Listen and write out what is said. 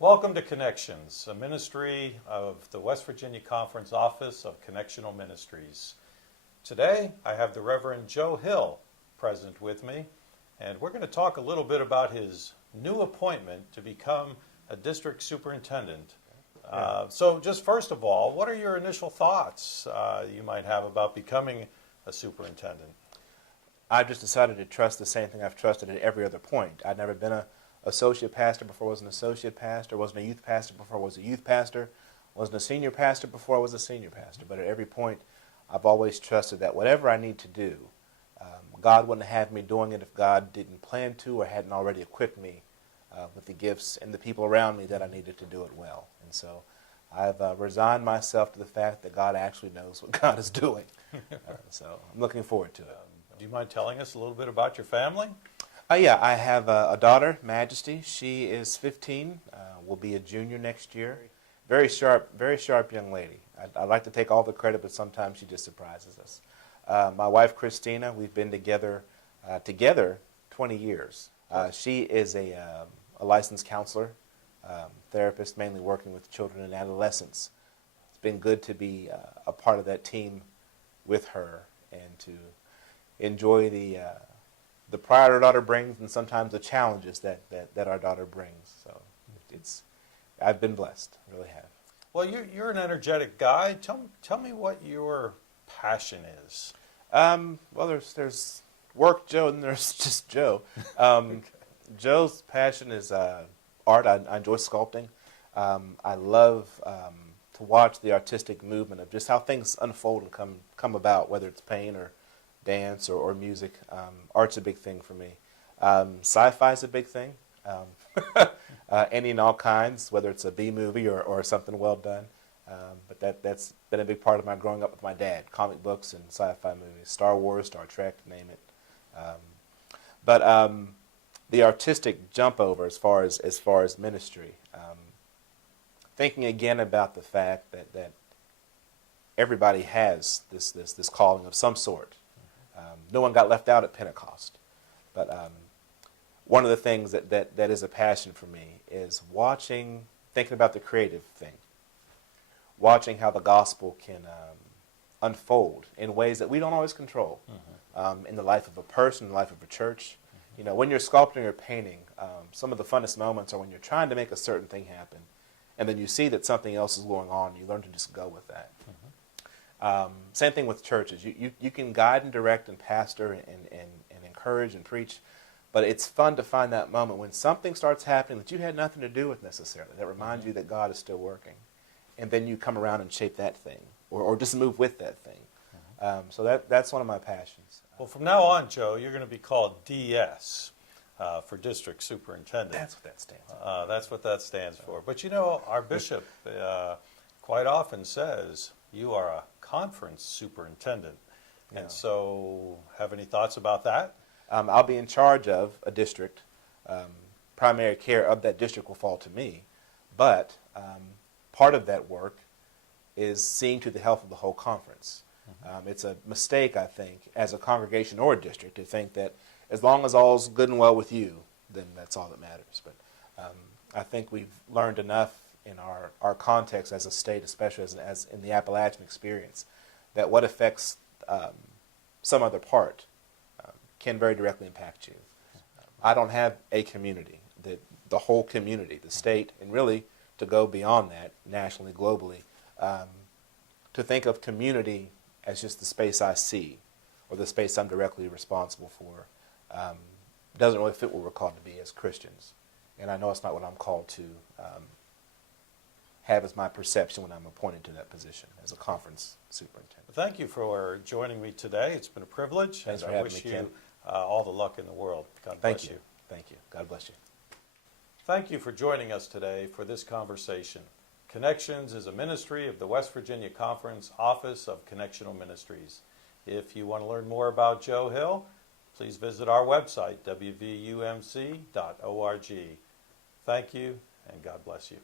Welcome to Connections, a ministry of the West Virginia Conference Office of Connectional Ministries. Today, I have the Reverend Joe Hill present with me, and we're going to talk a little bit about his new appointment to become a district superintendent. So just first of all, what are your initial thoughts you might have about becoming a superintendent? I've just decided to trust the same thing I've trusted at every other point. I'd never been an associate pastor before I was an associate pastor, wasn't a youth pastor before I was a youth pastor, wasn't a senior pastor before I was a senior pastor. But at every point, I've always trusted that whatever I need to do, God wouldn't have me doing it if God didn't plan to or hadn't already equipped me with the gifts and the people around me that I needed to do it well. And so I've resigned myself to the fact that God actually knows what God is doing. So I'm looking forward to it. Do you mind telling us a little bit about your family? Yeah, I have a daughter, Majesty. She is 15, will be a junior next year. Very sharp young lady. I like to take all the credit, but sometimes she just surprises us. My wife, Christina, we've been together 20 years. She is a licensed counselor, therapist, mainly working with children and adolescents. It's been good to be a part of that team with her and to enjoy the pride our daughter brings and sometimes the challenges that our daughter brings. So I've been blessed, really have. Well, you're an energetic guy. Tell me what your passion is. Well, there's work Joe and there's just Joe. Okay. Joe's passion is art. I enjoy sculpting. I love to watch the artistic movement of just how things unfold and come about, whether it's paint or dance or music. Art's a big thing for me. Sci-fi is a big thing. Any and all kinds, whether it's a B movie or something well done. But that's been a big part of my growing up with my dad. Comic books and sci-fi movies, Star Wars, Star Trek, name it. But the artistic jump over as far as ministry. Thinking again about the fact that everybody has this calling of some sort. No one got left out at Pentecost. But one of the things that is a passion for me is thinking about the creative thing. Watching how the gospel can unfold in ways that we don't always control. In the life of a person, in the life of a church. You know, when you're sculpting or painting, some of the funnest moments are when you're trying to make a certain thing happen, and then you see that something else is going on, and you learn to just go with that. Same thing with churches. You can guide and direct and pastor and encourage and preach, but it's fun to find that moment when something starts happening that you had nothing to do with necessarily, that reminds you that God is still working. And then you come around and shape that thing, or just move with that thing. So that's one of my passions. Well, from now on, Joe, you're going to be called DS for District Superintendent. That's what that stands for. That's what that stands for. But you know, our bishop quite often says, you are a conference superintendent. And so, have any thoughts about that? I'll be in charge of a district. Primary care of that district will fall to me. But part of that work is seeing to the health of the whole conference. It's a mistake, I think, as a congregation or a district to think that as long as all's good and well with you, then that's all that matters. But I think we've learned enough in our context as a state, especially as in the Appalachian experience, that what affects some other part can very directly impact you. I don't have a community. The whole community, the state, and really to go beyond that, nationally, globally, to think of community as just the space I see or the space I'm directly responsible for doesn't really fit what we're called to be as Christians. And I know it's not what I'm called to have as my perception when I'm appointed to that position as a conference superintendent. Thank you for joining me today. It's been a privilege. Thanks for having me, Ken. I wish you all the luck in the world. God bless you. Thank you. God bless you. Thank you for joining us today for this conversation. Connections is a ministry of the West Virginia Conference Office of Connectional Ministries. If you want to learn more about Joe Hill, please visit our website, wvumc.org. Thank you, and God bless you.